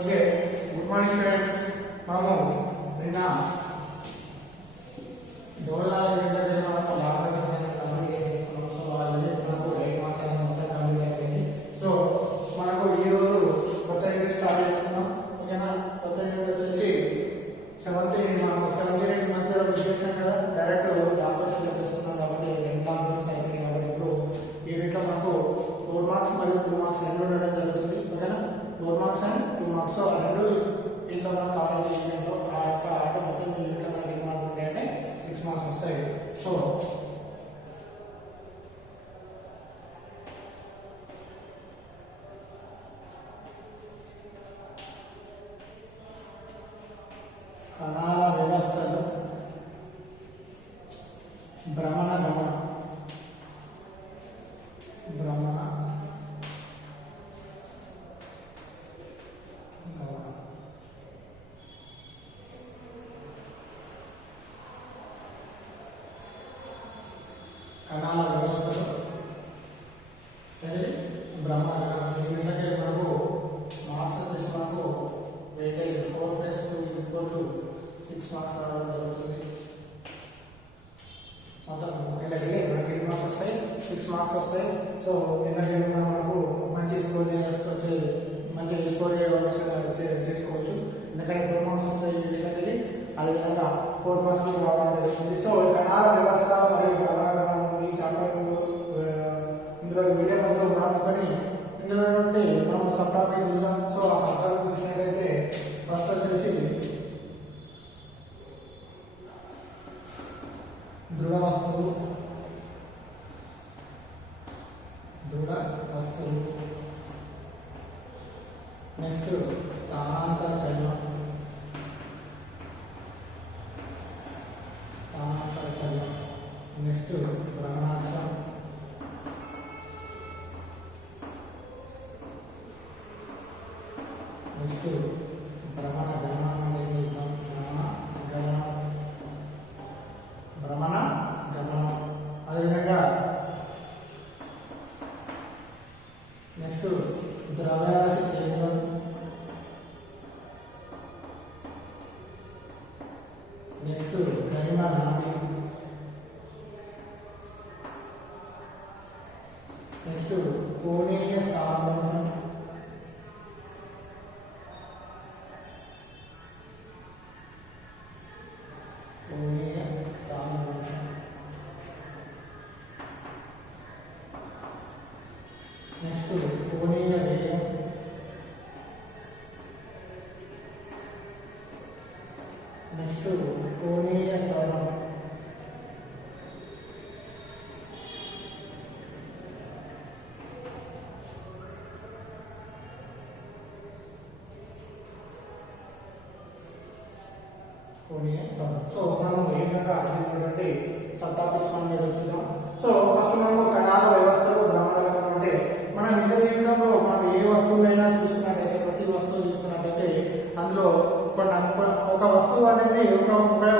Okay, good morning friends. మనము నిన్న డోలా so మనకు ఈ రోజు కొత్త యూనిట్ స్టార్ట్ చేసుకున్నాం. ఓకేనా, కొత్త యూనిట్ వచ్చేసి 7th మధ్యలో విశేషం కదా, డైరెక్ట్ లాంగ్వేజ్ చెప్పేస్తున్నాం కాబట్టి 2 లాంగ్వేజెస్ అయిపోయినాయి. కాబట్టి ఇప్పుడు ఈ యూనిట్లో మనకు 4 మార్క్స్ మరియు 2 మార్క్స్ రెండు ఉండడం జరుగుతుంది. ఓకేనా, 4 మార్క్స్ అండ్ 2 మార్క్స్. సో రెండు ఇంట్లో మనం కవర్ చేసినప్పుడు ఆ యొక్క అంటే మొత్తం ఈ యూనిట్లో మనకి ఎన్ని మార్క్స్ ఉంటాయంటే 6 మార్క్స్ వస్తాయి. సో కణాల వ్యవస్థలు భ్రమణ గమన కణాల వ్యవస్థలు భ్రమణ గమనం. ఎందుకంటే మనకు మార్క్స్ వచ్చేసి మనకు వెయిటేజ్ 4+2 = 6 మార్క్స్ రావడం జరుగుతుంది. మొత్తం మనకి ఎన్ని మార్క్స్ వస్తాయి? 6 మార్క్స్ వస్తాయి. సో ఎందుకంటే మనకు మంచి స్కోర్ చేసుకోవచ్చు. ఎందుకంటే 2 మార్క్స్ వస్తాయి ఎందుకంటే అదేవిధంగా 4 మార్క్స్ రావడం జరుగుతుంది. సో కణాల వ్యవస్థ మరియు భ్రమణ గమనం ఈ చాప్టర్ ఇందులో వీడియో మొత్తం ఉన్నాము, కానీ ఇందులో నుండి మనం సబ్ టాపిక్ చూద్దాం. సో ఆ సబ్ టాపిక్ చూసినట్లయితే ఫస్ట్ వచ్చేసి దృఢ వస్తువు. నెక్స్ట్ స్థానాంతర చలనం. నెక్స్ట్ భ్రమణాంశం. నెక్స్ట్ భ్రమణ గమనం అనేది భ్రమణ గమనం. అదేవిధంగా నెక్స్ట్ ద్రవ్యరాశి కేంద్రం. నెక్స్ట్ గరిమ నాడి. నెక్స్ట్ కోణీయ స్థానాంశం. నెక్స్ట్ కోణీయ వేగం. నెక్స్ట్ కోణీయ త్వరణం. సో మనం ఏ విధంగా అర్థమైనటువంటి సబ్ టాపిక్స్ మనం చూద్దాం. సో ఫస్ట్ మనము కణాల వ్యవస్థలు భ్రమణ గమనం అంటే మన నిజ జీవితంలో మనం ఏ వస్తువులైనా చూసుకున్నట్టయితే, ప్రతి వస్తువు చూసుకున్నట్టయితే అందులో ఒక వస్తువు అనేది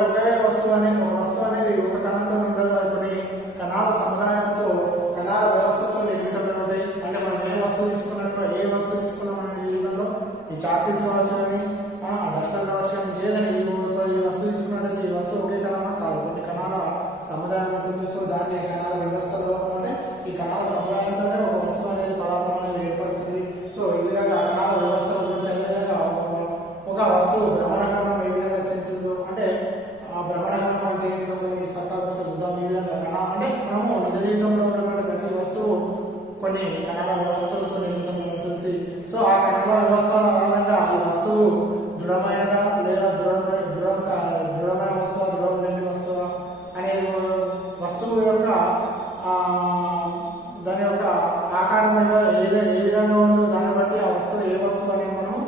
ఒకే వస్తువు అనేది ఒక కణంతో ఉండదు. కొన్ని కణాల సముదాయంతో కణాల వ్యవస్థతో నిర్మితమై ఉంటాయి. అంటే మనం ఏ వస్తువు తీసుకున్నాం మన జీవితంలో, ఈ చాక్పీస్ కావచ్చు, డస్టర్ కావచ్చు, ఏదైనా ఈ వస్తువు తీసుకున్నట్టయితే ఈ వస్తువు ఒకే కణమా కాదు, కొన్ని కణాల సముదాయం ఉంటుంది. సో దాన్ని కణాల వ్యవస్థలో అంటే ఈ కణాల సముదాయంతోనే ఒక వస్తువు అనేది పదార్థం అనేది ఏర్పడుతుంది. సో ఈ విధంగా కణాల వ్యవస్థల గురించి అదేవిధంగా ఒక వస్తువు భ్రమణ గమనం ఏ విధంగా చెందుతుందో, అంటే ఆ భ్రమణ గమనం అంటే ఏ విధంగా ఈ సబ్టాపిక్స్ చూద్దాం. ఈ విధంగా అంటే మనము నిజ జీవితంలో ఉన్నటువంటి ప్రతి వస్తువు కొన్ని కణాల వ్యవస్థలతో నిర్మితమై ఉంటుంది. సో ఆ కణాల వ్యవస్థ ఆధారంగా ఈ వస్తువు దృఢమైనదా లేదా దృఢమైన వస్తువా, దృఢం లేని వస్తువా అనే వస్తువు యొక్క దాని యొక్క ఆకారం ఏ విధంగా ఉందో దాన్ని బట్టి ఆ వస్తువు ఏ వస్తువు అనేది మనం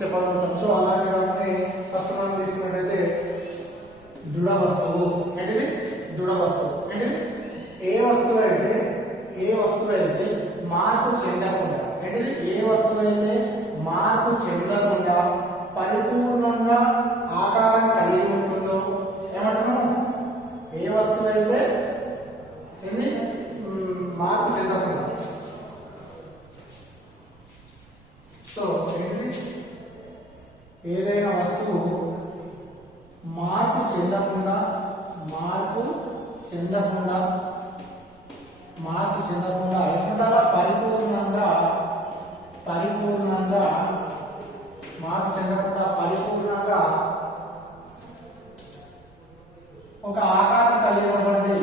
చెప్పగలుగుతాం. సో అలాగే కాబట్టి ఫస్ట్ మనం తీసుకున్నట్టయితే దృఢ వస్తువు ఏంటిది? దృఢ వస్తువు ఏంటిది? ఏ వస్తువు అయితే మార్పు చెందకుండా, ఏంటిది? ఏ వస్తువు అయితే మార్పు చెందకుండా పరిపూర్ణంగా ఆకారం కలిగి ఉంటుందో ఏమంటున్నాం? ఏ వస్తువు అయితే మార్పు చెందకుండా. సో ఏదైనా వస్తువు మార్పు చెందకుండా మార్పు చెందకుండా ఎట్లుండాలా పరిపూర్ణంగా మార్పు చెందకుండా పరిపూర్ణంగా ఒక ఆకారం కలిగినటువంటి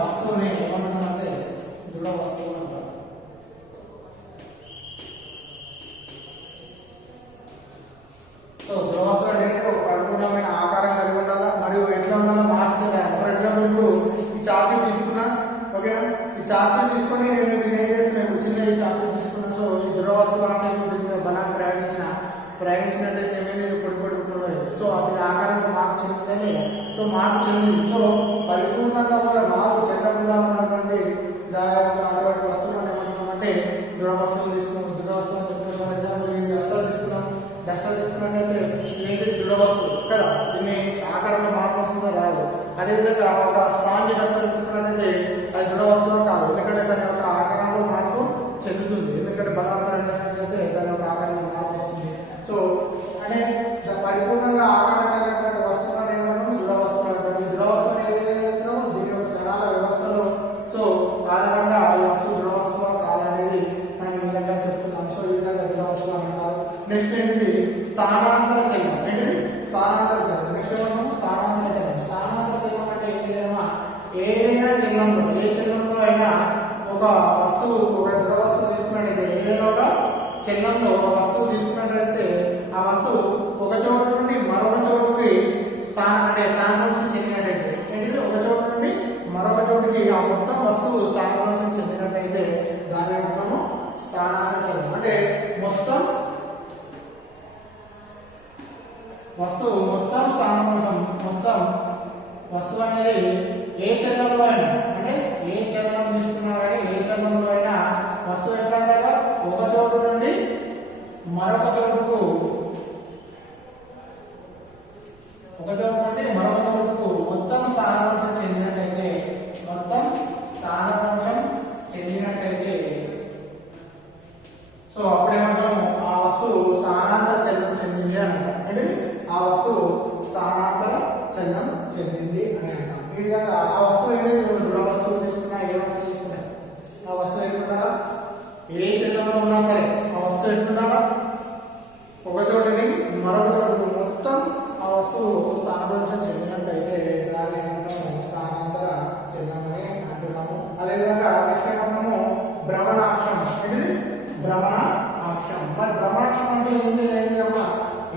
వస్తువుని ఏమంటున్నామంటే దృఢ వస్తువు అంటారు. సో దృఢ వస్తువు అంటే ఒక పరిపూర్ణమైన ఆకారం కలిగి ఉండాలా మరియు ఎట్లా ఉండాలో మార్పు. ఫర్ ఎగ్జాంపుల్ ఇప్పుడు ఈ చాపీ తీసుకున్నా, ఓకేనా, ఈ చాపీ తీసుకొని నేను దీన్ని ఏం చేస్తున్నా, ఇప్పుడు చిన్న ఈ చాపీ తీసుకున్నా. సో ఈ దృఢ వస్తువు అంటే బలాన్ని ప్రయోగించినట్లయితే ఏమైనా పొడి సో అది ఆకారంగా మార్పు చెందుతుంది. సో మార్పు చెందింది. సో పరిపూర్ణంగా కూడా మార్పు చెందకుండా ఉన్నటువంటి అటువంటి వస్తువులను ఏమంటున్నామంటే దృఢ వస్తువులు తీసుకున్నాం. దృఢ వస్తువులు చెప్తే ఫర్ ఎగ్జాంపుల్ ఈ డస్టర్ తీసుకున్నట్లయితే ఏంటి దృఢ వస్తువు కదా, దీన్ని ఆకారంలో మార్పు వస్తుందో రాదు. అదేవిధంగా ఒక స్పాంజ్ డస్టర్ తీసుకున్నట్లయితే అది దృఢ వస్తువు కాదు, ఎందుకంటే దాని యొక్క ఆకారంలో మార్పు చెందుతుంది. ఎందుకంటే బలమైనట్లయితే దాని యొక్క ఆకారంలో మార్పు వస్తుంది. సో అంటే పరిపూర్ణంగా ఆకారం కలిగినటువంటి వస్తువులను ఏమంటాము దృఢ వస్తువులు అంటారు. ఈ దృఢ వస్తువులు ఏదైతే దీని యొక్క కణాల వ్యవస్థలో సో ఆధారంగా ఈ వస్తువు దృఢ వస్తువు కాదనేది మనం ఈ విధంగా చెప్తున్నాం. సో ఈ విధంగా దృఢ వస్తువులు అంటారు. నెక్స్ట్ ఏంటిది స్థానాంతర చలనం. ఏంటిది స్థానాంతర చలనం. నెక్స్ట్ ఏమంటాము స్థానాంతర చలనం. స్థానాంతర చలనం అంటే ఏంటిదేమో ఏదైనా చలనంలో ఏ చలనంలో అయినా ఒక వస్తువు ఒక దృఢ వస్తువు తీసుకున్నట్టయితే ఏదైనా ఒక చలనంలో ఒక వస్తువు తీసుకున్నట్టయితే ఆ వస్తువు ఒక చోటు నుండి మరొక చోటుకి స్థానాంతరం చెందినట్టయితే ఏంటిది ఒక చోటు నుండి మరొక చోటుకి ఆ మొత్తం వస్తువు స్థానాంతరం చెందినట్టయితే దాని అంటాము స్థానాంతర చలనం. అంటే మొత్తం వస్తువు వస్తువు అనేది ఏ చలనంలో అయినా అంటే ఏ చలనం తీసుకున్నా కానీ ఏ చలనంలో అయినా వస్తువు ఎట్లా ఉంటుందా ఒక చోటు నుండి మరొక చోటుకు మొత్తం స్థానాంతరం చెందినట్టయితే సో అప్పుడేమంటాము ఆ వస్తువు స్థానాంతర చలనం చెందింది అని అంటాం. అంటే ఆ వస్తువు స్థానాంతర చలనం చెందింది అని అంటాం. ఈ విధంగా ఆ వస్తువు ఏమైంది దృఢ వస్తువు తీసుకున్నా ఏ వస్తువు తీసుకున్నా ఆ వస్తువు ఎట్లుండాలా ఏ చలనంలో ఉన్నా సరే ఆ వస్తువు ఎట్లుండాలా ఒక చోటుని మరొక చోటుకు మొత్తం ఆ వస్తువు స్థానాంతరం చెందినట్టయితే దాన్ని ఏమంటాము స్థానాంతర చలనం అని అంటున్నాము. అదేవిధంగా నెక్స్ట్ ఏమంటాము భ్రమణాక్షం. ఏంటిది భ్రమణాక్షం. మరి భ్రమణాక్షం అంటే ఏంటమ్మా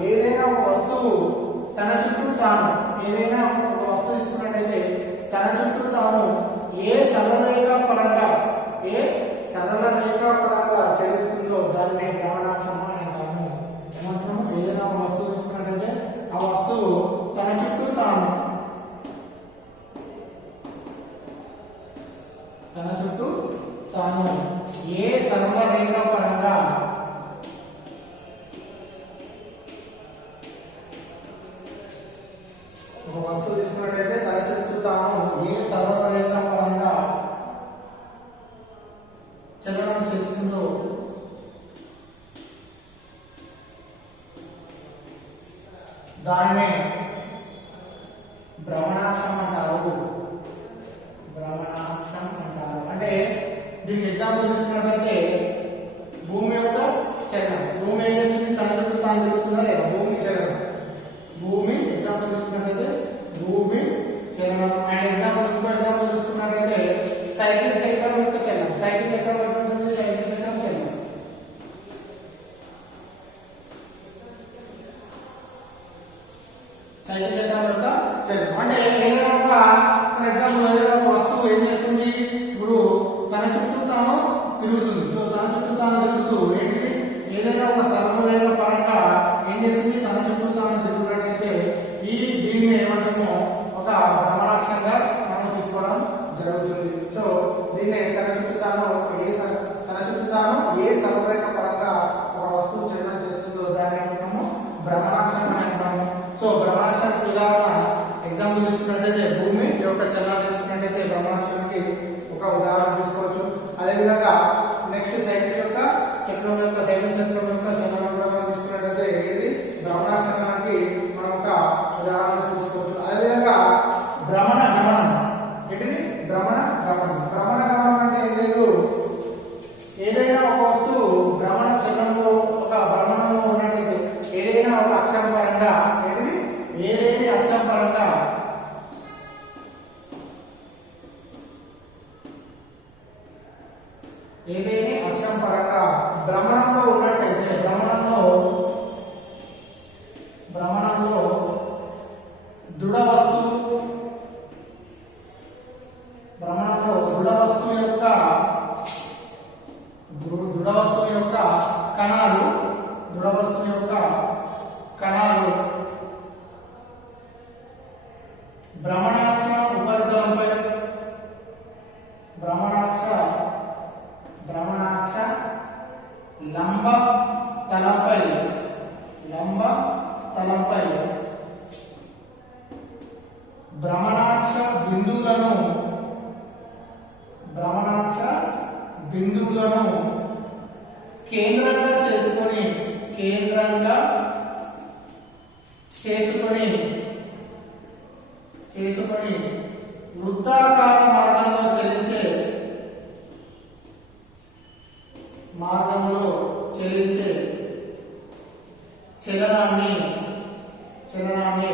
ఏదైనా ఒక వస్తువు తన చుట్టూ తాను ఏదైనా ఒక వస్తువు తీసుకున్నట్టయితే తన చుట్టూ తాను ఏ సరళరేఖ పరంగా చలిస్తుందో దాన్ని భ్రమణాక్షం అని అంటాము. ఏమంటున్నాము ఏదైనా ఒక వస్తువు తీసుకున్నట్టయితే ఆ వస్తువు తన చుట్టూ తాను ఏ సరళ రేఖ పరంగా ఒక వస్తువు తీసుకున్నట్టయితే తన చుట్టూ తాను ఏ సరళ రేఖ పరంగా చలనం చేస్తుందో దాన్ని భ్రమణాక్షం అంటారు. అంటే దీనికి ఎగ్జాంపుల్ తీసుకున్నట్టయితే భూమి యొక్క చలనం. భూమి ఏం చేస్తుంది తన చుట్టూ తాను తిరుగుతుందా లేదా భూమి చలనం. భూమి ఎగ్జాంపుల్ తీసుకున్నట్టయితే భూమి చలనం. అండ్ ఇంకో ఎగ్జాంపుల్ తీసుకున్నట్టయితే సైకిల్ చక్రం యొక్క చలనం. సైకిల్ చక్రం ఎట్లుంటుంది సైకిల్ చక్రం చలనం. సైకిల్ చక్రం యొక్క చలనం అంటే ఏదైనా ఒక ఫర్ ఎగ్జాంపుల్ ఏదైనా ఒక వస్తువు ఏం చేస్తుంది ఇప్పుడు తన చుట్టూ తాను తిరుగుతుంది. సో తన చుట్టూ తాను తిరుగుతూ ఏంటిది ఏదైనా ఒక సరళ పరంగా ఏం చేస్తుంది తన చుట్టూ తాను తిరుగుతున్నట్టయితే దీన్ని ఏమంటామో ఒక భ్రమణాక్షంగా మనం తీసుకోవడం జరుగుతుంది. సో దీన్ని తన చుట్టూ తాను ఏ సరళరేఖ పరంగా ఒక వస్తువు చలనం చేస్తుందో దాన్ని ఏమంటాము భ్రమణాక్షం అంటాము. సో భ్రమణాక్షానికి ఉదాహరణ ఎగ్జాంపుల్ తీసుకున్నట్టయితే భూమి యొక్క చలనం తీసుకున్నట్టయితే భ్రమణాక్షానికి ఒక ఉదాహరణ తీసుకోవచ్చు. ఏదేని అక్షం పరంగా భ్రమణంలో ఉన్నట్టయితే భ్రమణంలో దృఢ వస్తువు కణాలు భ్రమణాక్ష ఉపరితలంపై లంబ తలంపై భ్రమణాక్ష బిందువులను కేంద్రంగా చేసుకొని వృత్తాకార మార్గంలో చలించే చలనాన్ని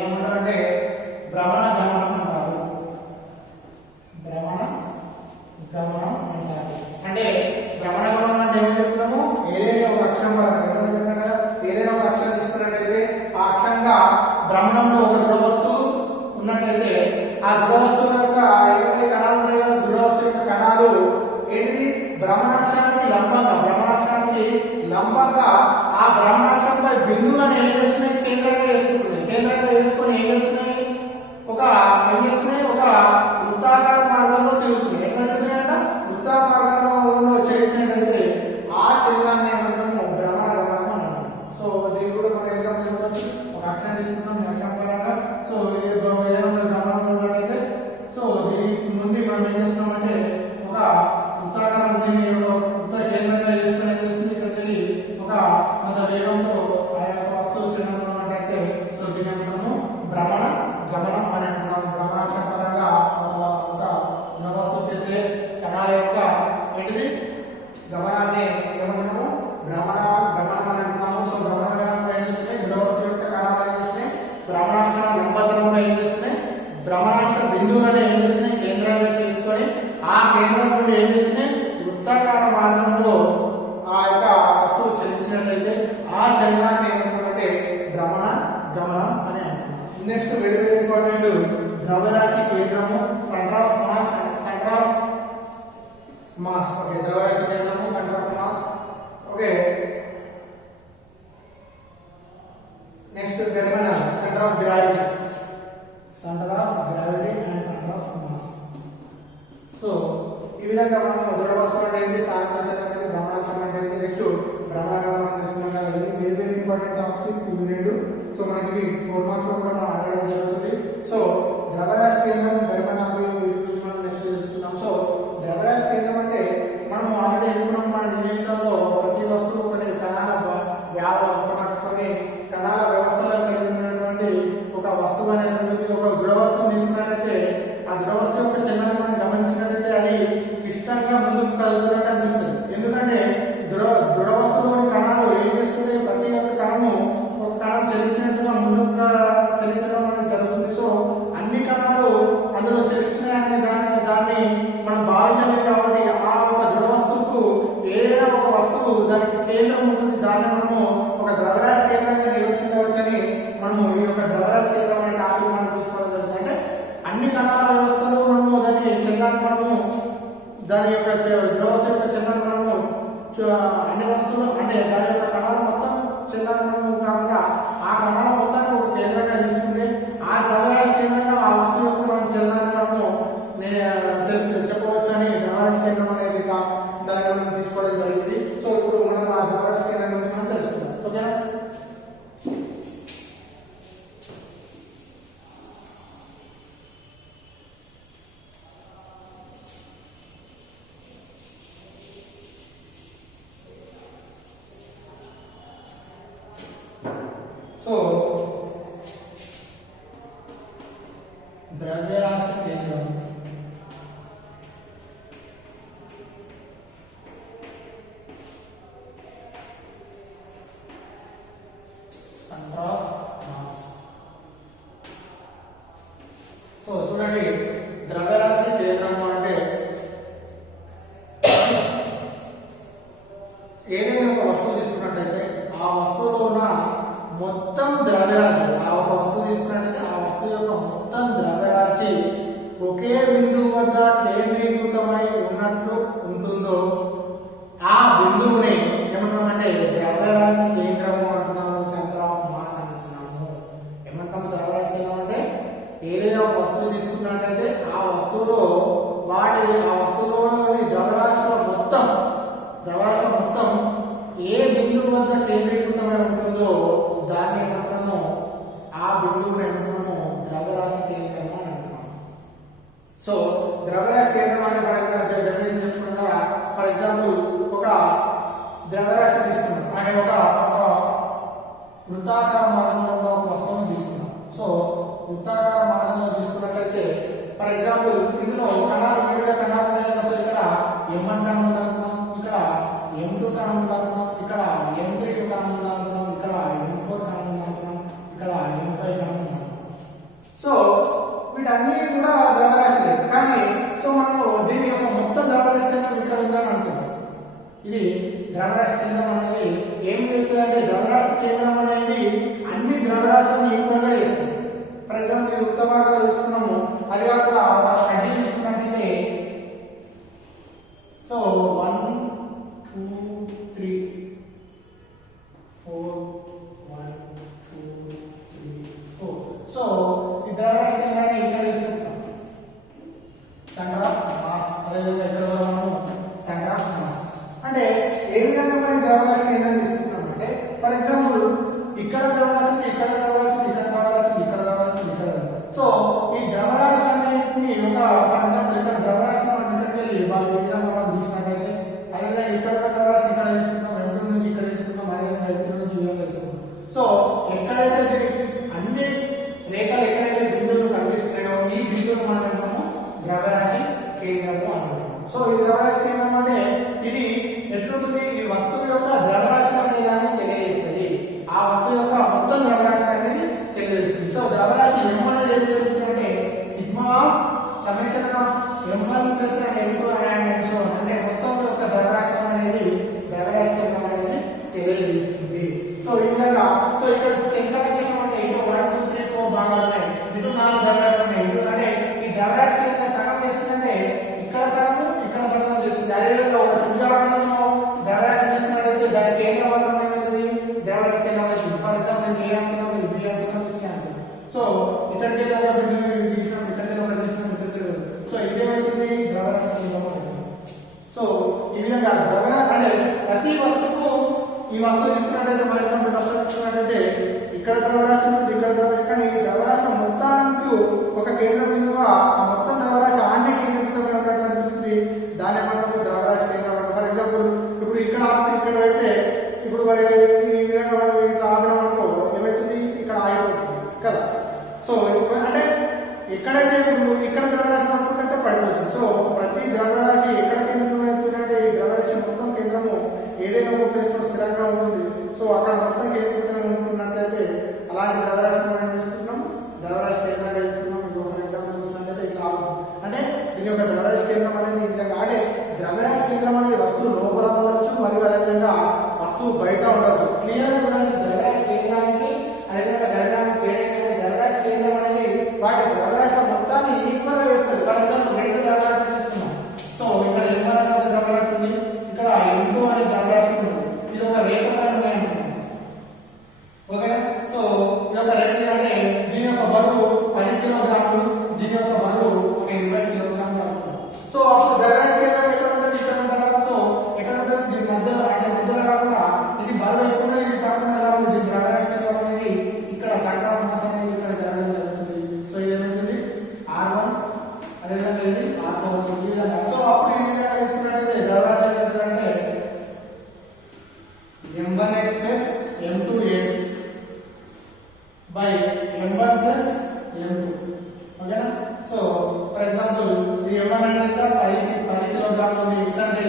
ఏమంటారంటే భ్రమణ గమనం అంటారు. అంటే భ్రమణ గమనం అంటే ఏం చెప్తున్నాము? ఏదైనా ఒక అక్షం తీసుకున్నట్టయితే ఆ అక్షంగా భ్రమణంలో ఒక దృఢ వస్తువు ఉన్నట్టయితే ఆ దృఢ వస్తువు యొక్క ఏవైతే కణాలు ఉంటాయో దృఢ వస్తువు యొక్క కణాలు ఏంటిది భ్రమణాక్షానికి లంబంగా ఆ భ్రమణాక్షంపై బిందువులను ఏం చేస్తున్నాయి? కేంద్రంగా చేసుకుని ఏం చేస్తున్నాయి? ఒక వృత్తాకార మార్గంలో తిరుగుతున్నాయి. ఎట్లా తిరుగుతున్నాయంట? వృత్తాకార మార్గంలో చేసినట్టయితే ఆ చలనాన్ని ఏమంటాము? భ్రమణ గమనం అని అంటాము. సో దీన్ని కూడా మనం ఎగ్జాంపుల్ చెప్పవచ్చు. ఒక అక్షరం తీసుకుంటాం, ఈ అక్షరం పరంగా సో ఏదైనా గమనంలో ఉన్నట్టయితే సో దీని నుండి మనం ఏం చేస్తున్నామంటే ఒక వృత్తాకారం దీన్ని వృత్త కేంద్రంగా చేసుకుని ఏం చేస్తుంది? ఇక్కడికి వెళ్ళి ఒక కొంత వేగంతో ఆ యొక్క వస్తువు చలనంలో ఉన్నట్టయితే సో దీన్ని మనము భ్రమణ గమనం అని అంటున్నాం. భ్రమణాక్షం పరంగా ఒక వస్తువు చేసే కణాల యొక్క ఏంటిది గమనాన్ని ఏమంటున్నాము? భ్రమణ గమనం అని అంటున్నాము. సో భ్రమణ గమనం ఏం చేస్తున్నాయి? దృఢ వస్తువు యొక్క కణాలు ఏం చేస్తున్నాయి? భ్రమణాక్ష లంబతలంగా ఏం చేస్తున్నాయి? భ్రమణాక్ష బిందువులను ఏం చేస్తున్నాయి? కేంద్రంగా చేసుకొని ఆ కేంద్రం నుండి ఏం చేస్తున్నాయి? వృత్తాకార మార్గంలో ఆ యొక్క వస్తువు చలించినట్లయితే ఆ చలనాన్ని ఏమంటారంటే భ్రమణ గమనం అని అంటున్నాం. నెక్స్ట్ వెరీ ఇంపార్టెంట్ ద్రవ్యరాశి కేంద్రము సెంటర్ ఆఫ్ మాస్ ఓకే ద్రవ్యరాశి కేంద్రము centre of mass okay. Next terminal centre of gravity and centre of mass. So ఈ విధంగా మనం దృఢ వస్తువు అంటే ఏంటి, స్థానిక చలనం అంటే భ్రమణాక్షం అంటే ఏంటి, నెక్స్ట్ భ్రమణ గమనం తీసుకున్నాం కదా. ఇది వెరీ వెరీ ఇంపార్టెంట్ టాపిక్ ఇవి రెండు. సో మనకి 4 మార్క్స్ లో కూడా మనం అడగడం జరుగుతుంది. సో ద్రవ్యరాశి కేంద్రం టెర్మినల్ మనం నెక్స్ట్ తెలుసుకుందాం. సో ద్రవ్యరాశి కేంద్రం అంటే మనం ఆల్రెడీ ఎన్నుకున్నాం. మన జీవితంలో ప్రతి వస్తువు కొన్ని కణాల వ్యవస్థలను కలిగి ఉన్నటువంటి ఒక వస్తువు అనేది ఉంటుంది. ఒక దృఢ వస్తువుని తీసుకున్నట్టయితే ఆ దృఢ వస్తువు యొక్క చలనాన్ని మనం గమనించినట్టయితే అది క్లిష్టంగా ముందుకు కదులుతున్నట్టు అనిపిస్తుంది. ఎందుకంటే దృఢ వస్తువులోని కణాలు ఏం చేస్తుంది? ప్రతి ఒక్క కణము ఒక కణం చలించినట్టుగా ముందుకు చలించడం అనేది జరుగుతుంది. సో అన్ని కణాలు అందులో చలిస్తున్నాయనే దాన్ని మనం భావించలేము. కాబట్టి ఆ ఒక దృఢ వస్తువుకు ఏదైనా ఒక వస్తువు దానికి కేంద్రం ఉంటుంది. దాన్ని మనము ఒక ద్రవ్యరాశి కేంద్రంగా నిర్వచించవచ్చని మనము ఈ యొక్క ద్రవ్యరాశి కేంద్రం అనే టాపిక్ మనం తీసుకోవడం జరుగుతుంది. అంటే అన్ని కణాల వ్యవస్థలు మనము దాని చలనాన్ని మనము దాని యొక్క వ్యవస్థ యొక్క చలనాన్ని మనము అన్ని వస్తువులు అంటే దాని యొక్క కణాల మొత్తం చలనాన్ని మనము కాకుండా ఆ కణాల మొత్తాన్ని ఒక కేంద్రంగా తీసుకుంటే ఆ ద్రవ్యరాశి కేంద్రంగా ఆ వస్తువు యొక్క మనం చలనాన్ని మనము చెప్పవచ్చు అని ద్రవ్యరాశి కేంద్రం అనేది దాన్ని మనం తీసుకోవడం జరిగింది. సో ఇప్పుడు మనం ఆ ద్రవ్యరాశి కేంద్రం గురించి మనం తెలుసుకుందాం. ఓకేనా? సో ద్రవ్యరాశి కేంద్రం వద్ద కేంద్రీకృతమై ఉన్నట్లు ఉంటుందో ఆ బిందువుని ఏమంటామంటే ద్రవ్యరాశి కేంద్రము అంటున్నాము, సెంటర్ ఆఫ్ మాస్ అంటున్నాము. ఏమంటాము ద్రవ్యరాశి కేంద్రం అంటే ఏదైనా ఒక వస్తువు తీసుకున్నట్టయితే ఆ వస్తువులోని ద్రవ్యరాశిలో మొత్తం ఏ బిందువు వద్ద కేంద్రీకృతమై ఉంటుందో దాన్ని ఏమంటున్నాము, ఆ బిందువుని ఏమంటున్నాము ద్రవ్యరాశి కేంద్రము అని అంటున్నాము. సో ద్రవ్యరాశి కేంద్రం అంటే ఫర్ ఎగ్జాంపుల్ డెఫినేషన్ చేసుకున్నాం కదా. ఫర్ ఎగ్జాంపుల్ ఒక ద్రవ్యరాశి తీసుకున్నాం అంటే ఒక వృత్తాకార మార్గంలో ఉన్న ఒక వస్తువును తీసుకున్నాం. సో వృత్తాకార మార్గంలో తీసుకున్నట్లయితే ఫర్ ఎగ్జాంపుల్ ఇందులో కణాలు వివిధ కణాలు ఉంటాయి కదా. సో ఇక్కడ M1 కణం ఉందనుకున్నాం, ఇక్కడ M2 కణం ఉందనుకున్నాం, ఇక్కడ M3 కణం ఉందనుకున్నాం, ఇక్కడ M4 కణం ఉందనుకున్నాం, ఇక్కడ M5 కణం ఉందనుకున్నాం. సో వీటన్ని కూడా ద్రవ్యరాశి కానీ సో మనము దీని యొక్క మొత్తం ద్రవ్యరాశి కేంద్రం ఇక్కడ ఉందని అనుకుంటాం. ఇది ద్రవ్యరాశి కేంద్రం అనేది ఏం చేస్తుందంటే ద్రవ్యరాశి కేంద్రం అనేది అన్ని ద్రవ్యరాశులను ఈక్వల్ గా చేస్తుంది. ఫర్ ఎగ్జాంపుల్ ఈ వృత్తభాగాలు తీసుకున్నాము, అది కాకుండా అడ్డీ తీసుకున్నట్టయితే సో 1 2 3 4 1 2 3 4. సో ఈ ద్రవ్యరాశి కేంద్రాన్ని ఇక్కడ తీసుకుంటాం సెంటర్ ఆఫ్ మాస్. అదేవిధంగా ఇక్కడ మనము సెంటర్ ఆఫ్ మాస్ అంటే ఏ విధంగా మనం ద్రవ్యరాశి కేంద్రాన్ని తీసుకుంటున్నామంటే ఫర్ ఎగ్జాంపుల్ ఇక్కడ ద్రవ్యరాశి, ఇక్కడ ద్రవ్యరాశి, ఇక్కడ ద్రవ్యరాశి, ఇక్కడ ద్రవ్యరాశి, ఇక్కడ. సో ఈ ద్రవ్యరాశులన్నింటినీ ఒక ఫర్ ఎగ్జాంపుల్ ఇక్కడ ద్రవ్యరాశి మనం ఇక్కడికి వెళ్ళి ఈ విధంగా మనం తీసుకున్నట్టయితే అదేవిధంగా ఇక్కడ ద్రవ్యరాశి ఇక్కడ తీసుకుంటాం, M2 నుంచి ఇక్కడ తీసుకుంటాం, అదేవిధంగా M3 నుంచి ఈ విధంగా తీసుకుంటాం. సో ఎక్కడైతే అన్ని రేఖలు ఎక్కడైతే బిందువులు కనిపిస్తున్నాయో ఈ బిందువులు మనం ఏమంటాము ద్రవ్యరాశి కేంద్రము అనుకుంటాం. సో ఈ ద్రవ్యరాశి కేంద్రం అంటే ఇది ఎట్లుంటుంది, ఈ వస్తువు యొక్క ద్రవ్యరాశి అనే దాన్ని తెలియజేస్తుంది, ఆ వస్తువు యొక్క మొత్తం ద్రవ్యరాశి అనేది తెలియజేస్తుంది. సో ద్రవ్యరాశి M అనేది ఏం చేస్తుంది అంటే sigma of summation of M1 plus M2 and M so అంటే మొత్తం యొక్క ద్రవ్యరాశి అనేది ద్రవ్యరాశి కేంద్రం అనేది తెలియజేస్తుంది. సో ఈ విధంగా సో ఇక్కడ సెన్సార్ చేసినామంటే ఇటు 1 2 3 4 భాగాలు ఉన్నాయి, ఇటు 4 ద్రవ్యరాశులు ఉన్నాయి. ఇటు అంటే ఈ ద్రవ్యరాశి కేంద్రం సగం చేస్తుందంటే ఇక్కడ సగం ఇక్కడ సగం చేస్తుంది. అదేవిధంగా ఒక త్రిభుజాకారంలో ద్రవ్యరాశి తీసుకున్నట్లయితే దాని కేంద్ర భాగం ఏమవుతుంది ద్రవ్యరాశి కేంద్రం అవుతుంది. ఫర్ ఎగ్జాంపుల్ A అనుకున్నాం, మీరు B అనుకున్నాం, C అనుకున్నాం. సో ఇక్కడికి ఒక బిందువు తీసినాం, ఇక్కడికి ఒక తీసినాం, ఇక్కడికి. సో ఇదేమైతుంది ద్రవ్యరాశి కేంద్రం అవుతుంది. సో ఈ విధంగా ద్రవ్యరాశి అంటే ప్రతి వస్తువుకు ఈ వస్తువు తీసుకున్నట్టయితే ఫర్ ఎగ్జాంపుల్ వస్తువు తీసుకున్నట్టయితే ఇక్కడ ద్రవ్యరాశి ఉంటుంది, ఇక్కడ ద్రవ్యరాశి, కానీ ఈ ద్రవ్యరాశి మొత్తానికి ఒక కేంద్ర బిందువుగా ఆ మొత్తం ద్రవ్యరాశి ఆంటీ కేంద్రీకృతమై ఉన్నట్టు అనిపిస్తుంది. దాని ఏమంటాము ద్రవ్యరాశి కేంద్రం. ఫర్ ఎగ్జాంపుల్ ఇప్పుడు ఇక్కడ ఆపి ఇక్కడ పెడితే ఇప్పుడు మరి ఈ విధంగా మనం ఇట్లా ఆపడం అనుకో ఏమవుతుంది ఇక్కడ ఆగిపోతుంది కదా. సో అంటే ఎక్కడైతే ఇప్పుడు ఇక్కడ ద్రవ్యరాశి పట్టుకుంటే పడిపోతుంది. సో ప్రతి ద్రవ్యరాశి ఎక్కడ కేంద్రీకృతమవుతుందంటే ఈ ద్రవ్యరాశి మొత్తం కేంద్రము ఏదైనా ఒక ప్లేస్ లో స్థిరంగా ఉంటుంది. సో అక్కడ మొత్తం కేంద్రీకృతంగా ఉంటున్నట్టయితే అలాంటి ద్రవ్యరాశి మనం ఏం తీసుకుంటున్నాం ద్రవ్యరాశి కేంద్రంగా తీసుకున్నాం. ఇంకో ఫర్ ఎగ్జాంపుల్ చూసినట్టయితే ఇట్లా ఆగుతుంది అంటే దీని యొక్క ద్రవ్యరాశి కేంద్రం అనేది విధంగా అంటే ద్రవ్యరాశి కేంద్రం అనేది వస్తువు లోపల ఉండొచ్చు మరియు అదేవిధంగా వస్తువు బయట ఉండొచ్చు. క్లియర్ గా చూడండి ద్రవ్యరాశి కేంద్రానికి అదేవిధంగా గణనానికి తేడా ఏంటంటే ద్రవ్యరాశి కేంద్రం అనేది వాటి ద్రవ్యరాశి మొత్తాన్ని ఈక్వల్ గా వేస్తుంది. ఫర్ ఎగ్జాంపుల్ రెండు ద్రవ్యరాశి తీసుకున్నాం. సో ఇక్కడ M1 అనే ద్రవ్యరాశి ఉంది, ఇక్కడ M2 అనే ద్రవ్యరాశి ఉంది. ఇది ఒక రేఖ పైన ఉన్నాయనుకుంటున్నాం, ఓకేనా. సో ఇది ఒక రేఖ అంటే దీని యొక్క బరువు 10 కిలోగ్రాములు, దీని యొక్క బరువు ఒక 20 కిలోగ్రాములు అనుకుంటాం. సో అప్పుడు ద్రవ్యరాశి కేంద్రం ఎక్కడ ఉంటుంది ఇక్కడ ఉంటారా. సో ఎక్కడ ఉంటుంది దీని మధ్యలో అంటే మధ్యలో కాకుండా ఇది బరువు ఎక్కువ ఉన్నది, ఇది కాకుండా ఎలా ఉంది దీని ద్రవ్యరాశి కేంద్రం అనేది ఇక్కడ సెంటర్ ఆఫ్ మాస్ అనేది ఇక్కడ జరగడం జరుగుతుంది. సో ఇది ఏమవుతుంది R1 అదేవిధంగా ఇది R2 అవుతుంది ఈ విధంగా. సో అప్పుడు ఈ విధంగా తీసుకున్నట్టయితే ద్రవ్యరాశి కేంద్రం అంటే M1x plus M2x by M1 plus M2, ఓకేనా. సో ఫర్ ఎగ్జాంపుల్ ఈ M1 అనేది 10 కిలోగ్రాములు ఉంది, x అంటే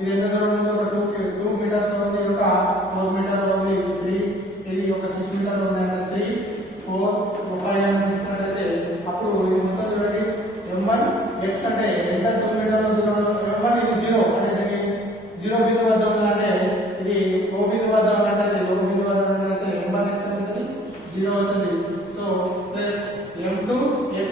ఇది ఎంత దూరం ఉంది ఒక 2 మీటర్స్ లో ఉంది, ఒక 4 మీటర్లో ఉంది, 3 ఇది ఒక 6 మీటర్లో ఉంది అంటే 3 4 5 అని తీసుకున్నట్టయితే అప్పుడు ఇది మొత్తం చూడండి M1 x అంటే ఎంత 2 మీటర్ల దూరంలో M1 ఇది 0 అంటే దీనికి 0 బిందువు వద్ద ఉందంటే ఇది O బిందువు వద్ద ఉన్నట్టయితే O బిందువు వద్ద ఉన్నట్టయితే M1 x అనేది 0 అవుతుంది. సో ప్లస్ M2 x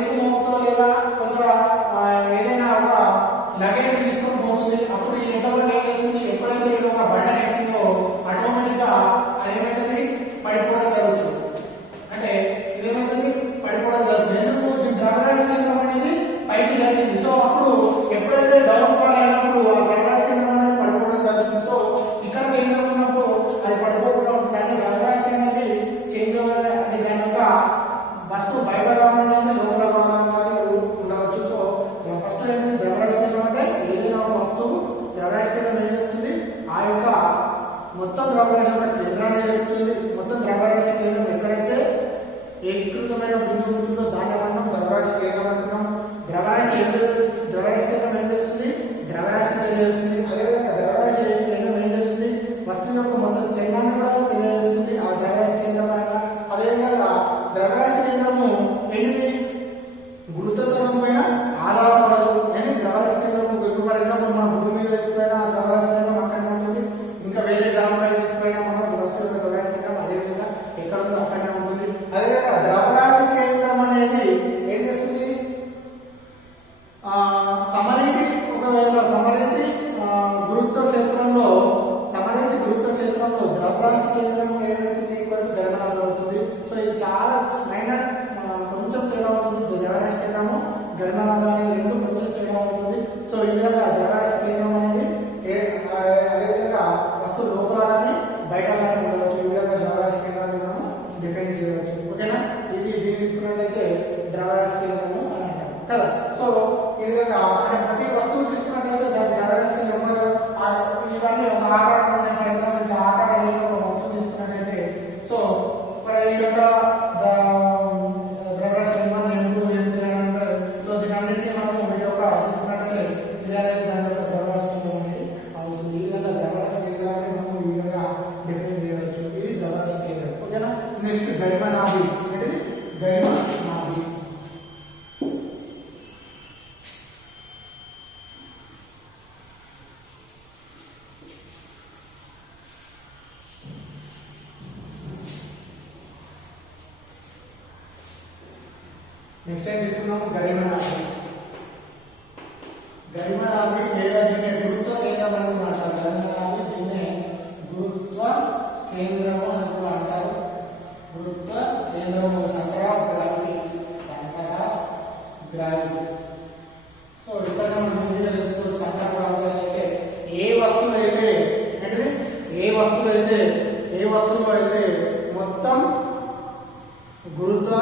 ఎక్కువ మోపుతో లేదా కొంచెం ఏదైనా ఒక లగేజ్ తీసుకొని పోతుంది. అప్పుడు ఈ ఎడ్లబండి ఏం చేస్తుంది, ఎప్పుడైతే ఇది ఒక బండని ఎక్కిందో ఆటోమేటిక్ గా అది ఏమైతుంది, పడిపోవడం జరుగుతుంది. అంటే ఇదేమైతుంది, పడిపోవడం జరుగుతుంది. ఎందుకు, ఈ ద్రవ్యరాశి కేంద్రం అనేది పైకి జరిగింది. సో అప్పుడు ఎప్పుడైతే డౌన్ ఫాల్ అయినప్పుడు ఆ ద్రవ్యరాశి కేంద్రం అనేది పడిపోవడం జరుగుతుంది. సో ఇక్కడ కేంద్రం ఉన్నప్పుడు అది పడిపోకుండా ఉంటుంది. అంటే ద్రవ్యరాశి అనేది చేంజ్ అవ్వాలి అంటే దాని యొక్క వస్తువు బయట కావాలని లోపల కావాలని ఉండవచ్చు. సో ఫస్ట్ ఏంటి, ద్రవ్యరాశి కేంద్రం అంటే ఏదైనా ఒక వస్తువు ద్రవ్యరాశి కేంద్రం ఏం చెప్తుంది, ఆ యొక్క మొత్తం ద్రవ్యరాశి యొక్క కేంద్రాన్ని చెప్తుంది. మొత్తం ద్రవ్యరాశి కేంద్రం ఎక్కడైతే ఏకీకృతమైన బిందువు ఉంటుందో దాన్ని మనం ద్రవ్యరాశి కేంద్రం అంటున్నాం. ద్రవ్యరాశి కేంద్రం ఏం చేస్తుంది, ద్రవ్యరాశి తెలియజేస్తుంది. అదేవిధంగా ద్రవ్యరాశి కేంద్రం ఏం చేస్తుంది, వస్తువు యొక్క మొత్తం చలనాన్ని కూడా తెలియజేస్తుంది ఆ ద్రవ్యరాశి కేంద్రం పైన. అదేవిధంగా ద్రవ్యరాశి కేంద్రము ఏంటి, గురుత్వం పైన ఆధారపడదు. నేను ద్రవ్యరాశి కేంద్రం ఫర్ ఎగ్జాంపుల్ మన భూమి మీద వేసిపోయిన ద్రవ్యరాశి కేంద్రం అక్కడనే ఉంటుంది. ఇంకా వేరే గ్రామంలో వేసిపోయినా మనం వస్తువు యొక్క ద్రవ్యరాశి కేంద్రం అదేవిధంగా ఎక్కడ ఉందో అక్కడనే ఉంటుంది. అదేవిధంగా ద్రవ్యరాశి కేంద్రం అనేది ఏం చేస్తుంది, సమరీతి ఒకవేళ సమరీతి గురుత్వ క్షేత్రంలో ద్రవ్యరాశి కేంద్రం ఏమవుతుంది, గరిమనాభం అవుతుంది. సో ఇది చాలా మైనర్, కొంచెం తేడా ఉంటుంది. ద్రవ్యరాశి కేంద్రము గరిమనాభం అనేది రెండు కొంచెం తేడా ఉంటుంది. సో ఈ విధంగా ద్రవ్యరాశి కేంద్రం అనేది అదేవిధంగా వస్తువు లోపల కానీ బయట కానీ ఉండవచ్చు. ఈ విధంగా ద్రవ్యరాశి కేంద్రాన్ని మనం డిఫైన్ చేయవచ్చు. ఓకేనా, ఇది దీన్ని తీసుకున్నట్లయితే ద్రవ్యరాశి కేంద్రము అని అంటారు కదా. సో ఈ విధంగా ప్రతి వస్తువు తీసుకున్నట్లయితే దాని ద్రవ్యరాశి కేంద్రం ఇవన్నీ ఒక ఆకారం ఉన్నాయి. ఫర్ ఎగ్జాంపుల్ ఆకారం ఒక వస్తువు తీసుకున్నట్లయితే సో ఈ యొక్క ద్రవ్యరాశి అంటారు. సో దీని అన్నింటినీ మనం వీటి యొక్క తీసుకున్నట్లయితే ఇది అనేది దాని యొక్క ద్రవ్యరాశి కేంద్రం అనేది అవుతుంది. ఈ విధంగా ద్రవ్యరాశి కేంద్రాన్ని మనం ఈ విధంగా డిఫైన్ చేయవచ్చు. ఇది ద్రవ్యరాశి కేంద్రం. ఓకేనా, నెక్స్ట్ గరిమనాభి. ఏంటిది, గరిమనాభి. నెక్స్ట్ టైం తీసుకున్నాము గరిమనాభి. గరిమనాభి లేదా దీన్నే గురుత్వ కేంద్రం అని కూడా అంటారు. గరిమనాభి దీన్నే గురుత్వ కేంద్రము అని కూడా అంటారు. గురుత్వ కేంద్రము, సెంటర్ ఆఫ్ గ్రావిటీ. సో ఇక్కడ మనం ఈజీగా తెలుసుకోవచ్చు. సెంటర్ ఆఫ్ గ్రావిటీ అంటే ఏ వస్తువులో అయితే మొత్తం గురుత్వ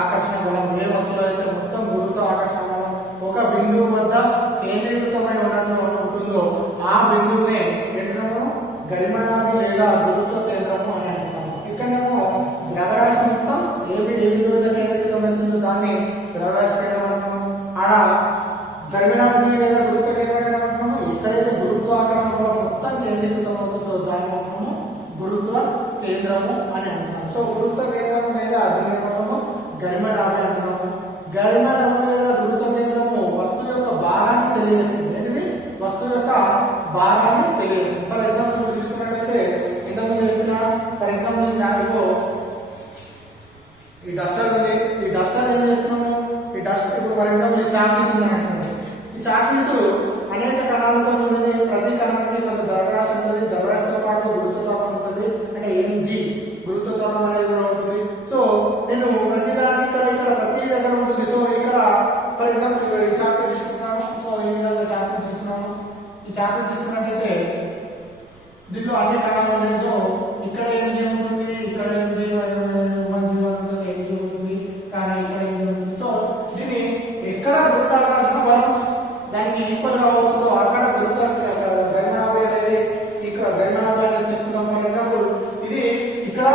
ఆకర్షణ బలం, ఏ వస్తువులో అయితే మొత్తం గురుత్వ ఆకర్షణ బలం ఒక బిందువు వద్ద కేంద్రీకృతమై ఉంటుందో ఆ బిందువునే కేంద్రము గరిమనాభి లేదా గురుత్వ కేంద్రము అని అంటాము. ఇక్కడేమో ద్రవ్యరాశి మొత్తం ఏ బిందువు వద్ద కేంద్రీకృతమవుతుందో దాన్ని ద్రవ్యరాశి కేంద్రం అంటాము. ఆడ గరిమనాభి లేదా గురుత్వ కేంద్రం అంటాము. ఎక్కడైతే గురుత్వ ఆకర్షణ బలం మొత్తం కేంద్రీకృతం అవుతుందో దాన్ని అంటాము గురుత్వ కేంద్రము అని అంటున్నాము. సో గురుత్వ కేంద్రము లేదా దీని మనము గరిమనాభి అంటున్నాము. గరిమనాభి లేదా గురుత్వ కేంద్రము వస్తువు యొక్క భారాన్ని తెలియజేస్తుంది. ఏంటిది, వస్తువు యొక్క భారాన్ని తెలియజేస్తుంది. ఫర్ ఎగ్జాంపుల్ తీసుకున్నట్లయితే ఇంతకుముందు చెప్పిన ఫర్ ఎగ్జాంపుల్ చార్ట్లో ఈ డస్టర్ ఉంది. ఈ డస్టర్ ఏం చేస్తున్నాము, ఈ డస్టర్ ఇప్పుడు ఫర్ ఎగ్జాంపుల్ ఈ చాక్ పీస్ ఉందంటున్నాము. ఈ చాక్ పీస్ అనేక కణాలతో ఉన్నది. ప్రతి కణానికి కొంత ద్రవ్యరాశి ఉంటుంది. ద్రవ్యరాశితో పాటు గురుత్వత్వం ఉంటుంది. అంటే ఎంజీ గురుత్వత్వం అనేది కూడా ఉంటుంది. సో నేను ప్రతి దానికి ఇక్కడ ప్రతి దగ్గర ఉంటుంది. సో ఇక్కడ ఫర్ ఎగ్జాంపుల్ ఈ చాక్లెట్ తీసుకున్నాను. సో ఈ విధంగా చాక్లెట్ తీసుకున్నాను. ఈ చాక్లెట్ తీసుకున్నట్టయితే దీంట్లో అన్ని కణాలు ఉన్నాయి. సో ఇక్కడ ఎంజీ ఉంటుంది, ఇక్కడ ఎంజీ ఉంటుంది, ఎంజీ ఉంటుంది, కానీ ఇక్కడ ఎంజీ ఉంటుంది. సో దీన్ని ఎక్కడ గురుత్వాకర్షణ బలం దానికి ఈక్వల్ గా అవుతుందో అక్కడ గరిమనాభి అనేది ఇక్కడ గరిమనాభి అనేది తీసుకుంటాం. ఫర్ ఎగ్జాంపుల్ ఇది ఇక్కడ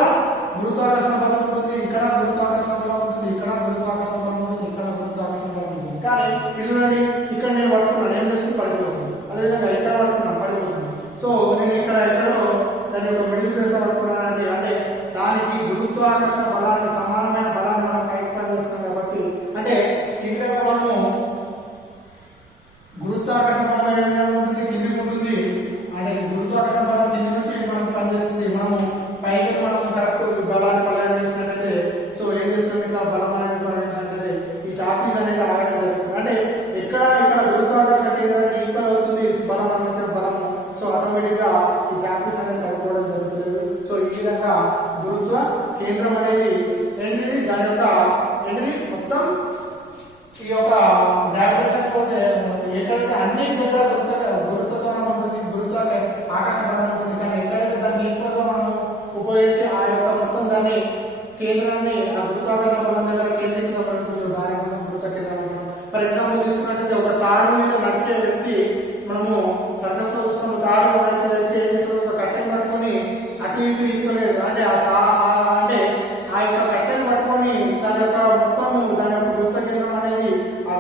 గురుత్వాకర్షణ బలం ఉంటుంది, ఇక్కడ గురుత్వాకర్షణ బలం ఉంటుంది, ఇక్కడ గురుత్వాకర్షణ బలం ఉంటుంది, ఇక్కడ గురుత్వాకర్షణ బలం ఉంటుంది. కానీ ఇది చూడండి, ఇక్కడ నేను పట్టుకున్నాను, ఏం చేస్తుంది, పడిపోతుంది. అదేవిధంగా ఇక్కడ పట్టుకున్నాను, పడిపోతుంది. సో నేను ఇక్కడ ఎక్కడో దాని యొక్క మిడిల్ ప్లేస్ లో పట్టుకున్నాను అంటే దానికి గురుత్వాకర్షణ బలానికి సమానమైన బలాన్ని మనం పైకి పనిచేస్తాం కాబట్టి అంటే ఈ విధంగా మనము గురుత్వాకర్షణ బలం ఏమైనా ఉంటుంది, కిందికి ఉంటుంది. అంటే గురుత్వాకర్షణ బలం కింది నుంచి మనం పనిచేస్తుంది. మనము పైకి మనం కరెక్ట్ బలాన్ని ప్రయోగం చేసినట్టయితే సో ఏం చేస్తున్నాం, ఇట్లా బలం అనేది ప్రయోగించినట్టయితే ఈ చాప పీస్ అనేది ఆగడం జరుగుతుంది. అంటే ఇక్కడ గురుత్వాకర్షణ కేంద్రానికి ఈక్వల్ అవుతుంది బలం అందించిన బలం. సో ఆటోమేటిక్ గా ఈ చాక్ పీస్ అనేది పడిపోవడం జరుగుతుంది. సో ఈ విధంగా గురుత్వ కేంద్రం అనేది ఏంటిది దాని యొక్క ఏంటిది మొత్తం ఈ యొక్క గ్రావిటేషన్ ఫోర్స్ ఎక్కడైతే అన్ని దగ్గర గురుత్వత్వం ఉంటుంది, గురుత్వ ఆకర్షణ బలం ఉంటుంది. కానీ ఎక్కడైతే దాన్ని ఈక్వల్ గా మనం ఉపయోగించి ఆ యొక్క మొత్తం దాన్ని కేంద్రాన్ని ఆ గురుత్వాకర్షణ బలం దగ్గర కేంద్రీకృతం ఉంటుందో దాని గురుత్వ కేంద్రం అంటాం. ఫర్ ఎగ్జాంపుల్ తీసుకున్నట్లయితే ఒక తాడు మీద నడిచే వ్యక్తి, మనము సర్కస్ లో చూస్తున్న తాడు నడిచే వ్యక్తి ఏం చేస్తాడు, ఒక కట్టెని పట్టుకొని అటు ఇటు ఈక్వల్ అంటే అంటే ఆ యొక్క కట్టెని పట్టుకొని దాని యొక్క మొత్తం దాని యొక్క గురుత్వ కేంద్రం అనేది ఆ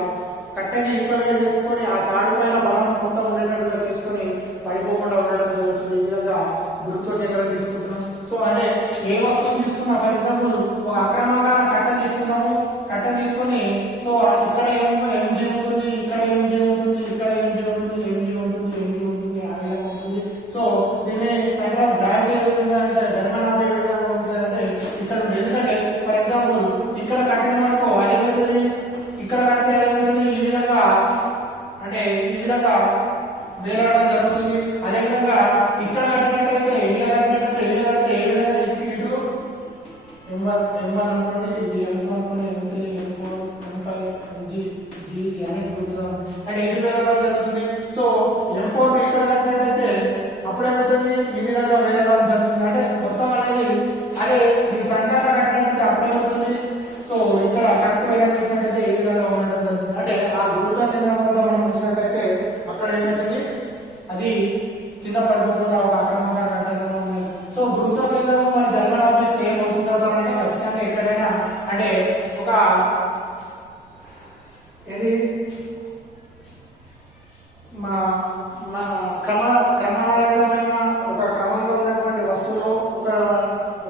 కట్టెని ఈక్వల్ గా చేసుకొని ఆ తాడు పైన బలం మొత్తం ఉండేటట్టుగా చేసుకొని పడిపోకుండా ఉండడం జరుగుతుంది. ఈ విధంగా గురుత్వ కేంద్రం తీసుకుంటున్నాం. సో అంటే ఏ వస్తువు తీసుకున్నా, ఫర్ ఎగ్జాంపుల్ ఒక అక్రమాకార కట్ట తీసుకున్నాము, కట్ట తీసుకొని సో ఇక్కడ ఎంజీ ఉంటుంది, ఇక్కడ ఎంజీ ఉంటుంది, ఇక్కడ ఎంజీ ఉంటుంది, ఎంజీ ఉంటుంది, ఎంజీ ఉంటుంది, ఆ విధంగా ఉంటుంది. సో దీన్ని సెంటర్ ఆఫ్ గ్రావిటీ ఏ విధంగా అంటే ధర్మనాభ ఏ విధంగా ఉంటుంది అంటే ఇక్కడ ఎందుకంటే ఫర్ ఎగ్జాంపుల్ ఇక్కడ కట్టిన మనకు అదేమవుతుంది, ఇక్కడ కడితే అదేమవుతుంది, ఈ విధంగా అంటే ఈ విధంగా వేరడం జరుగుతుంది. అదేవిధంగా ఇక్కడ కట్టినట్టయితే ఇక్కడ కట్టినట్టయితే ఇక్కడ కడితే ఏ విధంగా ఇటు M1 అనుకోండి, ఇది M1 అనుకోండి, M3, M4, M5, MG, G అని గుర్తుదాం అంటే ఎటు వేరడం జరుగుతుంది. సో M4 ని ఇక్కడ కట్టినట్టయితే అప్పుడు ఏమవుతుంది, ఈ విధంగా వేరడం జరుగుతుంది. అంటే మొత్తం అనేది అదే ఈ సంఖ్యగా కట్టినట్టయితే అప్పుడు ఏమవుతుంది, సో ఇక్కడ కరెక్ట్ వేరే చేసినట్టయితే ఈ విధంగా ఉండడం జరుగుతుంది. అంటే ఆ గురుత్వ కేంద్రం వల్ల మనం వచ్చినట్టయితే అక్కడ ఏమవుతుంది, అది కింద పడిపోకుండా ఒక అక్రమంగా కట్టడం ఉంది. సో గురుత్వ కేంద్రం మన ధర్మనాభి సేమ్ అవుతుందా సార్ అంటే ఖచ్చితంగా ఎక్కడైనా అంటే ఒక ఏది మా క్రమానుగతమైన ఒక క్రమంగా ఉన్నటువంటి వస్తువులో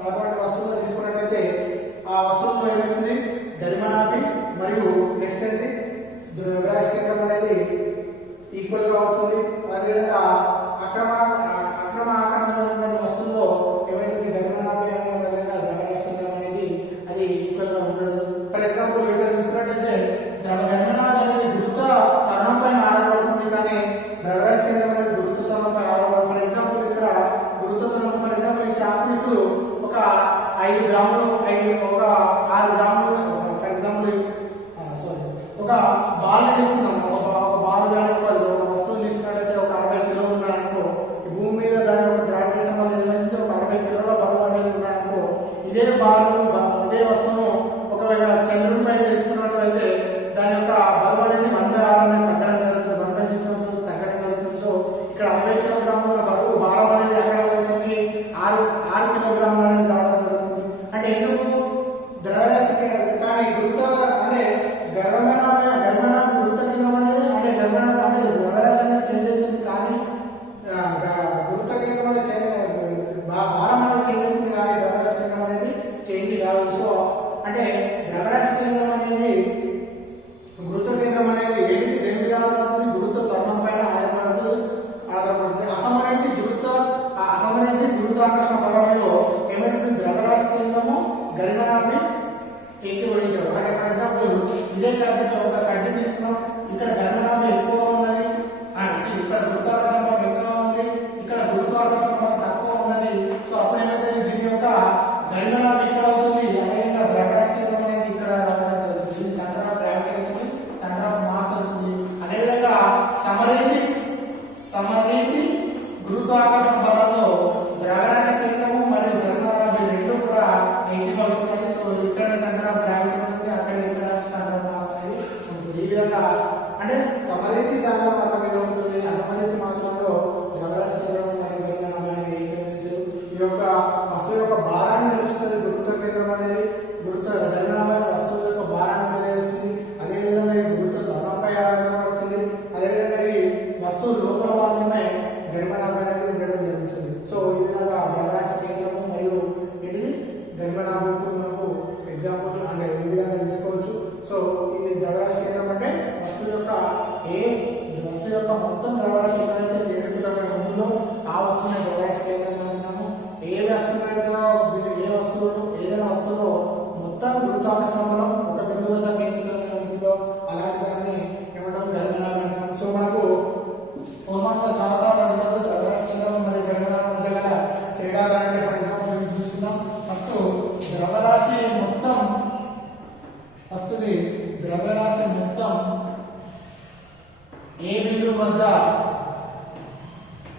అటువంటి వస్తువులు తీసుకున్నట్టయితే ఆ వస్తువులో ఏమవుతుంది, ధర్మనాభి మరియు నెక్స్ట్ అయితే ద్రవ్యరాశి కేంద్రం అనేది ఈక్వల్ గా అవుతుంది. అదేవిధంగా అక్రమ ఆకారంలో ఉన్నటువంటి వస్తువుల్లో ఏమైతుంది, ధర్మనాభి అనే విధంగా ద్రవ్యరాశి కేంద్రం అనేది అది ఈక్వల్ గా ఉండదు. ఫర్ ఎగ్జాంపుల్ ఇక్కడ చూసుకున్నట్టయితే ధర్మనాభి అనేది గురుత్వ తరుణం పైన ఆధారపడుతుంది, కానీ ద్రవ్యరాశి కేంద్రం అనేది గురుత్వ తరుణంపై ఆధారపడుతుంది. ఫర్ ఎగ్జాంపుల్ ఇక్కడ గురుత్వ తరుణం, ఫర్ ఎగ్జాంపుల్ ఈ చాక్ పీస్ ఒక 5 గ్రాములు ఒక 6 గ్రాములు ఫర్ ఎగ్జాంపుల్ ఒక బాల్ తీసుకున్నాం, ఒక బాల్ కానీ ఒక వస్తువు తీసుకున్నట్టయితే ఒక 60 కిలోలు ఉన్నాయనుకో, ఈ భూమి మీద దాని యొక్క గ్రావిటేషన్ వల్ల ఏమైంది ఒక 60 కిలోల బరువు అనేది ఉన్నాయనుకో, ఇదే ఇదే వస్తువును ఒకవేళ చంద్రుడి పైన తీసుకున్నట్లయితే దాని యొక్క బరువు అనేది 1/6 అనేది తగ్గడం జరుగుతుంది, 1/6 తగ్గడం జరుగుతుంది. సో ఇక్కడ 60 కిలోగ్రాముల బరువు భారం అనేది అక్కడ వచ్చేసరికి 6 కిలోగ్రాములు అనేది రావడం జరుగుతుంది. అంటే ఎందుకు ద్రవ్యరాశి కానీ గురుత్వ అంటే గర్భనాభి గురుత్వ కేంద్రం అనేది అంటే గర్భనాభి అంటే ద్రవ్యరాశి అనేది చేంజ్ అవుతుంది, కానీ గురుత్వ కేంద్రం అనేది భారం అనేది చేంజ్ అవుతుంది, కానీ ద్రవ్యరాశి కేంద్రం అనేది చేంజ్ కాదు. సో అంటే ద్రవ్యరాశి కేంద్రం అనేది గురుత్వ కేంద్రం అనేది ఏంటి దేని మీద ఆధారపడుతుంది, గురుత్వ తరుణం పైన ఆధారపడుతుంది. అసమానైతే గురుత్వాకర్షణ బలంలో ఏమైతుంది, ద్రవ్యరాశి కేంద్రము గరిమనాభి ఏకీభవించారు. అంటే ఫర్ ఎగ్జాంపుల్ ఇదే కట్టి ఒక కడ్డీ తీసుకున్నాం, ఇక్కడ గరిమనాభి ఎక్కువ ఉన్నది, ఇక్కడ గురుత్వాకర్షణ బలం ఎక్కువ ఉంది, ఇక్కడ గురుత్వాకర్షణ బలం తక్కువ ఉన్నది. సో అప్పుడు ఏమైతే దీని యొక్క గరిమనాభి ఇక్కడ అవుతుంది, అదేవిధంగా ద్రవ్యరాశి కేంద్రం అనేది ఇక్కడ సెంటర్ ఆఫ్ గ్రావిటీ అవుతుంది, సెంటర్ ఆఫ్ మాస్ అవుతుంది. అదేవిధంగా సమరీతి గురుత్వాకర్షణ బలంలో ద్రవ్యరాశి కేంద్రము మరియు గరిమనాభి రెండు కూడా ఏకీభవిస్తాయి. సో ఇక్కడ సెంటర్ ఆఫ్ గ్రావిటీ ఉంటుంది, అక్కడ ఇక్కడ సెంటర్ ఆఫ్ మాస్ అనేది ఉంటుంది. ఈ విధంగా అంటే సమరీతి దానిలో మాత్రమే ఉంటుంది, అసమరీతి మాత్రంలో ద్రవ్యరాశి కేంద్రం మరియు గరిమనాభి అనేది ఏకీభవించరు. ఈ యొక్క వస్తువు యొక్క భారాన్ని తెలుస్తుంది గురుత్వ కేంద్రం అనేది, గరిమనాభి వస్తువు యొక్క భారాన్ని తెలియజేస్తుంది. అదేవిధంగా ఈ గురుత్వ తరుణంపై ఆధారపడుతుంది. అదేవిధంగా ఈ వస్తువు లోపల మాత్రమే గరిమనాభి అనేది ఉండడం జరుగుతుంది. సో ఈ విధంగా ద్రవ్యరాశి కేంద్రము మరియు ఏంటిది గరిమనాభి మనకు ఎగ్జాంపుల్ అంటే ఈ విధంగా తీసుకోవచ్చు. సో ఇది ద్రవ్యరాశి కేంద్రం అంటే వస్తువు యొక్క మొత్తం ద్రవ్యరాశి ఎక్కడైతే కేంద్రీకృతమై ఉంటుందో ఆ వస్తువునే ద్రవ్యరాశి కేంద్రం అంటున్నాము. ఏదైనా వస్తువులో మొత్తం గురుత్వాకర్షణ బలం ఒక బిందువు వద్ద కేంద్రీకృతమై ఉంటుందో ఏ బిందువు వద్ద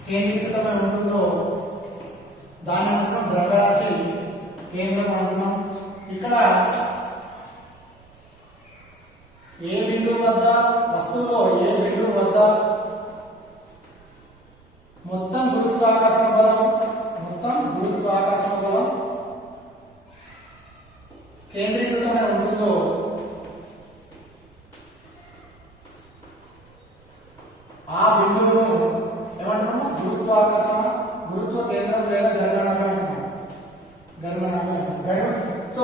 కేంద్రీకృతమై ఉంటుందో దాన్ని మనం ద్రవ్యరాశి కేంద్రం అంటున్నాం. ఇక్కడ ఏ బిందువు వద్ద వస్తువులో ఏ బిందువు వద్ద మొత్తం గురుత్వాకర్షణ బలం కేంద్రీకృతమై ఉంటుందో ఆ బిందువును ఏమంటున్నాము? గురుత్వ కేంద్రం లేదా గర్భనాభి అంటున్నాం. సో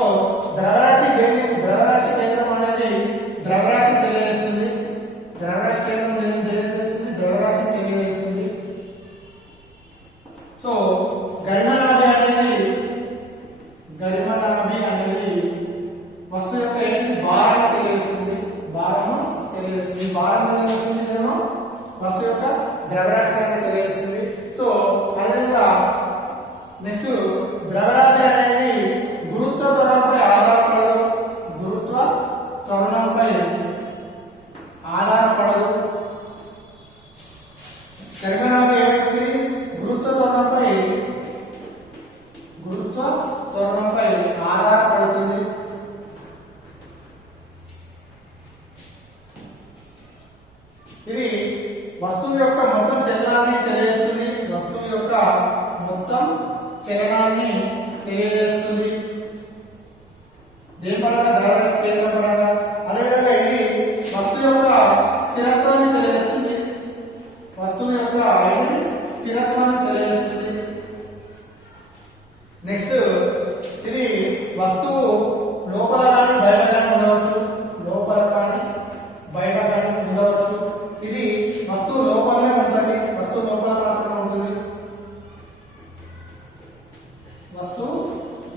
ద్రవ్యరాశి కేంద్రం అనేది ద్రవ్యరాశి తెలియజేస్తుంది. ద్రవ్యరాశి కేంద్రం తెలియజేస్తుంది, ద్రవ్యరాశి తెలియజేస్తుంది. సో గరిమనాభి అనేది వస్తువు యొక్క ఏంటి? భారాన్ని తెలియజేస్తుంది. భారం తెలియజేస్తుంది ఏమో వస్తువు యొక్క ద్రవ్యరాశి అనేది తెలియజేస్తుంది. సో అదేవిధంగా నెక్స్ట్ ద్రవ్యరాశి అనేది గురుత్వ త్వరణంపై ఆధారపడదు. గరిమనాభి ఏమైతుంది? గురుత్వ త్వరణంపై ఆధారపడుతుంది. ఇది వస్తువు యొక్క మొత్తం చలనాన్ని తెలియజేస్తుంది. దేని పరంగా? ద్రవ్యరాశి కేంద్రం పరంగా. అదేవిధంగా ఇది వస్తువు యొక్క స్థిరత్వాన్ని తెలియజేస్తుంది. నెక్స్ట్ ఇది వస్తువు లోపల కానీ బయట కానీ ఉండవచ్చు. ఇది వస్తువు లోపలనే ఉంటుంది. వస్తువు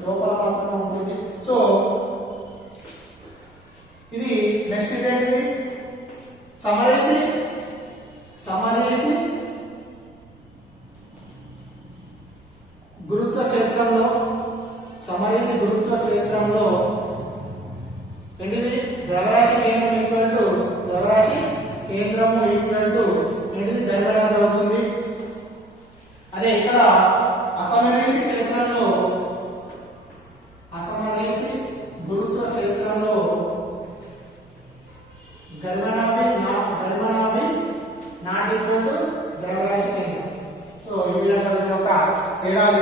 లోపల మాత్రమే ఉంటుంది. సో ఇది నెక్స్ట్ ఇదేంటి? సమరీతి గురుత్వ క్షేత్రంలో ఏంటిది? ద్రవ్యరాశి కేంద్రము ఈక్వల్ టు ఏంటిది? గరిమనాభి అవుతుంది. అదే ఇక్కడ అసమరీతి గురుత్వ క్షేత్రంలో గరిమనాభి నాట్ ఈక్వల్ టు ద్రవ్యరాశి కేంద్రం. సో ఈ విధంగా ఒక తేడాలు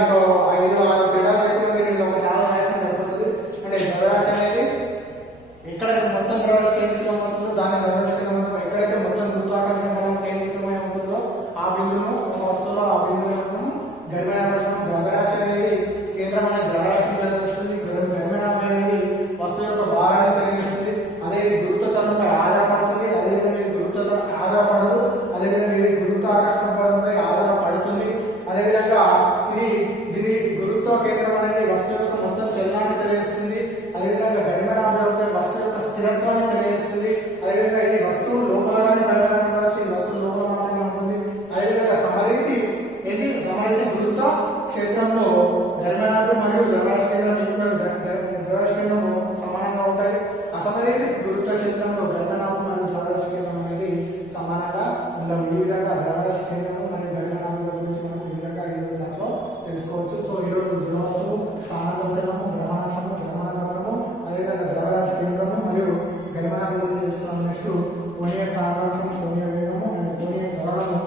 5-6 తేడాలు లేకుండా మీరు ఒక 4 రాసిన సరిపోతుంది. అంటే ద్రవ్యరాశి అనేది ఎక్కడ మొత్తం ద్రవ్యరాశి కేంద్రీకృతం అవుతుందో దాన్ని ద్రవ్యరాశి కేంద్రం. ఎక్కడైతే మొత్తం గురుత్వాకర్షణ బలం కేంద్రీకృతమై ఉంటుందో ఆ బిందువును ఒక వస్తువులో ఆ బిందువును గరిమనాభి. ద్రవ్యరాశి అనేది కేంద్రం అనేది ద్రవ్యరాశిని తెలియజేస్తుంది. గరిమనాభి అనేది వస్తువు యొక్క భారాన్ని తెలియజేస్తుంది. అదే ఇది గురుత్వ త్వరణంపై ఆధారపడుతుంది. అదేవిధంగా ఇది గురుత్వ ఆధారపడదు. అదేవిధంగా ఇది గురుత్వాకర్షణ బలంపై ఆధారపడుతుంది. అదేవిధంగా దీని గురుత్వ కేంద్రం అనేది వస్తువు యొక్క మొత్తం చలనాన్ని తెలియజేస్తుంది. అదేవిధంగా గరిమనాభి యొక్క వస్తువు యొక్క స్థిరత్వాన్ని తెలియజేస్తుంది. అదేవిధంగా ఇది వస్తువు లోపల కానీ బయట కానీ ఉండవచ్చు. ఈ వస్తువు లోపల మాత్రమే ఉంటుంది. అదేవిధంగా సమరీతి గురుత్వ క్షేత్రంలో గరిమనాభి మరియు ద్రవ్యరాశి కేంద్రం సమానంగా ఉంటాయి. అసమరీతి గురుత్వ క్షేత్రంలో గరిమనాభి మరియు ద్రవ్యరాశి కేంద్రం అనేది సమానంగా ఉండవు. ఈ విధంగా ద్రవ్యరాశి కేంద్రం మరియు గరిమనాభి గురించి మనం ఈ విధంగా క్లాస్లో తెలుసుకోవచ్చు. సో ఈరోజు దృఢవస్తువు, స్థానాంతరము, భ్రమణాంతరము, అదేవిధంగా ద్రవ్యరాశి కేంద్రము మరియు గరిమనాభి గురించి తెలుసుకున్నాం. నెక్స్ట్ కోణీయ స్థానాంతరం, కోణీయ వేగము మరియు కోణీయ త్వరణము